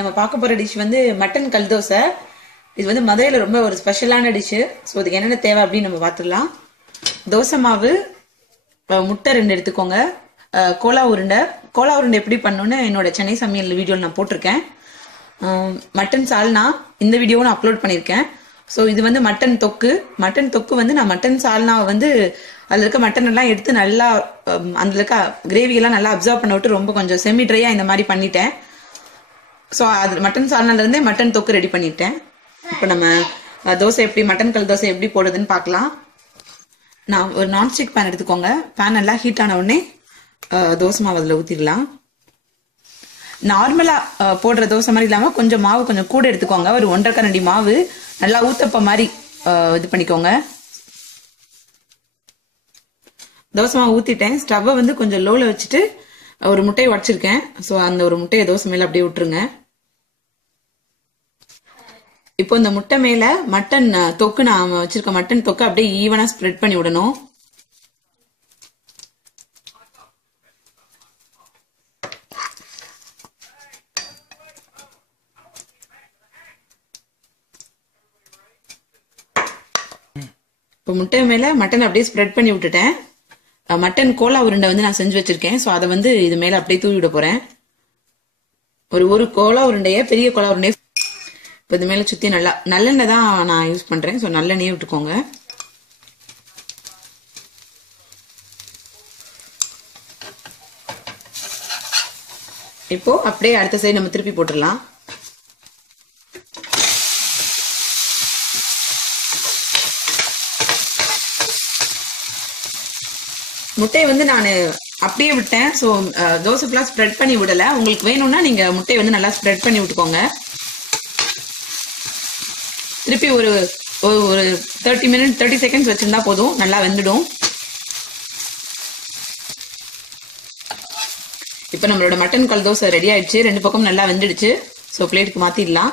நம்ம பார்க்க போற டிஷ் வந்து மட்டன் கல் தோசை. இது வந்து மதுரையில ரொம்ப ஒரு ஸ்பெஷலான டிஷ். ஸோ இதுக்கு என்னென்ன தேவை அப்படின்னு நம்ம பார்த்துடலாம். தோசை மாவு, முட்டை 2 எடுத்துக்கோங்க, கோலா உருண்டை. கோலா உருண்டை எப்படி பண்ணணும்னு என்னோட சென்னை சமையல் வீடியோவில் நான் போட்டிருக்கேன். மட்டன் சால்னா இந்த வீடியோவும் நான் அப்லோட் பண்ணியிருக்கேன். ஸோ இது வந்து மட்டன் தொக்கு. மட்டன் தொக்கு வந்து நான் மட்டன் சால்னாவை வந்து அதில் இருக்க மட்டன் எல்லாம் எடுத்து நல்லா அதில் இருக்க கிரேவியெல்லாம் நல்லா அப்சர்வ் பண்ண விட்டு ரொம்ப கொஞ்சம் செமி ட்ரையாக இந்த மாதிரி பண்ணிட்டேன். ஸோ அது மட்டன் சால்னாலேருந்தே மட்டன் தொக்கு ரெடி பண்ணிட்டேன். இப்போ நம்ம தோசை எப்படி மட்டன் கல் தோசை எப்படி போடுறதுன்னு பார்க்கலாம். நான் ஒரு நான்ஸ்டிக் பேன் எடுத்துக்கோங்க. பேன் நல்லா ஹீட் ஆன உடனே தோசை மாவு அதில் ஊற்றிடலாம். நார்மலாக போடுற தோசை மாதிரி இல்லாமல் கொஞ்சம் மாவு கொஞ்சம் கூட எடுத்துக்கோங்க. ஒரு 1.5 கரண்டி மாவு நல்லா ஊத்தப்ப மாதிரி இது பண்ணிக்கோங்க. தோசை மாவு ஊற்றிட்டேன். ஸ்டவ்வை வந்து கொஞ்சம் லோவில் வச்சுட்டு ஒரு முட்டையை உடச்சிருக்கேன். ஸோ அந்த ஒரு முட்டையை தோசை மேலே அப்படியே விட்டுருங்க. இப்போ இந்த முட்டை மேலே மட்டன் தொக்கு நான் வச்சிருக்க மட்டன் தொக்கு அப்படியே ஈவனாக ஸ்ப்ரெட் பண்ணி விடணும். இப்போ முட்டை மேலே மட்டன் அப்படியே ஸ்ப்ரெட் பண்ணி விட்டுட்டேன். மட்டன் கோலா உருண்டை வந்து நான் செஞ்சு வச்சிருக்கேன். ஸோ அதை வந்து இது மேலே அப்படியே தூவி விட போறேன். ஒரு கோலா உருண்டையை, பெரிய கோலா உருண்டையை இப்போ இது மேலே சுற்றி நல்லா நல்லெண்ணெய் தான் நான் யூஸ் பண்ணுறேன். ஸோ நல்லெண்ணெயே விட்டுக்கோங்க. இப்போ அப்படியே அடுத்த சைடு நம்ம திருப்பி போட்டுடலாம். முட்டையை வந்து நான் அப்படியே விட்டேன். ஸோ தோசை ஃபுல்லாக ஸ்ப்ரெட் பண்ணி விடலை. உங்களுக்கு வேணும்னா நீங்கள் முட்டையை வந்து நல்லா ஸ்ப்ரெட் பண்ணி விட்டுக்கோங்க. திருப்பி ஒரு 30 செகண்ட்ஸ் வச்சிருந்தா போதும், நல்லா வெந்துடும். இப்போ நம்மளோட மட்டன் கல் தோசை ரெடி ஆயிடுச்சு. 2 பக்கம் நல்லா வெந்துடுச்சு. ஸோ பிளேட்டுக்கு மாற்றிடலாம்.